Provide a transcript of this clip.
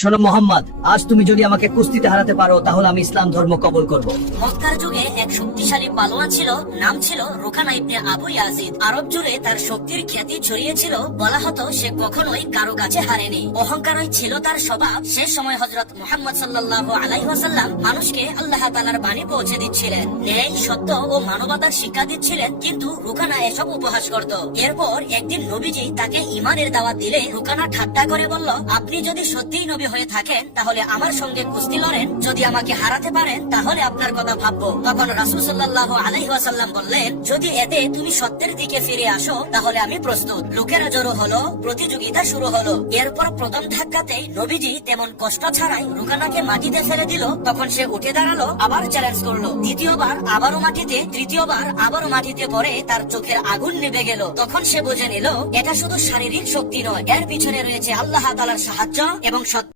শোনো মোহাম্মদ, আজ তুমি যদি আমাকে কুস্তিতে হারাতে পারো তাহলে আমি ইসলাম ধর্ম কবুল করব। মক্কার যুগে এক শক্তিশালী পালোয়ান ছিল, নাম ছিল রুকানা ইবনে আবু ইয়াজিদ। আরব জুড়ে তার শক্তির খ্যাতি ছড়িয়েছিল, বলা হতো সে কখনোই কারো কাছে হারেনি। অহংকারই ছিল তার স্বভাব। সে সময় হযরত মুহাম্মদ সাল্লাল্লাহু আলাইহি ওয়াসাল্লাম মানুষকে আল্লাহ তাআলার বাণী পৌঁছে দিচ্ছিলেন, ন্যায়, সত্য ও মানবতার শিক্ষা দিচ্ছিলেন, কিন্তু রুকানা এসব উপহাস করত। এরপর একদিন নবীজি তাকে ঈমানের দাওয়াত দিলে রুকানা ঠাট্টা করে বলল, আপনি যদি সত্যিই নবী হয়ে থাকেন তাহলে আমার সঙ্গে কুস্তি লড়েন, যদি আমাকে হারাতে পারেন তাহলে আপনার কথা ভাববো। তখন রাসূল সাল্লাল্লাহু আলাইহি ওয়াসাল্লাম বললেন, যদি এতে তুমি সত্যের দিকে ফিরে আসো তাহলে আমি প্রস্তুত। লোকেরা জড়ো হলো, প্রতিযোগিতা শুরু হলো। এরপর প্রথম ধাক্কাতেই নবীজি তেমন কষ্ট ছাড়াই রুকানাকে মাটিতে ফেলে দিল। তখন সে উঠে দাঁড়ালো, আবার চ্যালেঞ্জ করলো। দ্বিতীয়বার আবারও মাটিতে, তৃতীয়বার আবারও মাটিতে পড়ে তার চোখের আগুন নিভে গেল। তখন সে বুঝে নিল এটা শুধু শারীরিক শক্তি নয়, এর পিছনে রয়েছে আল্লাহ তাআলার সাহায্য এবং সত্য।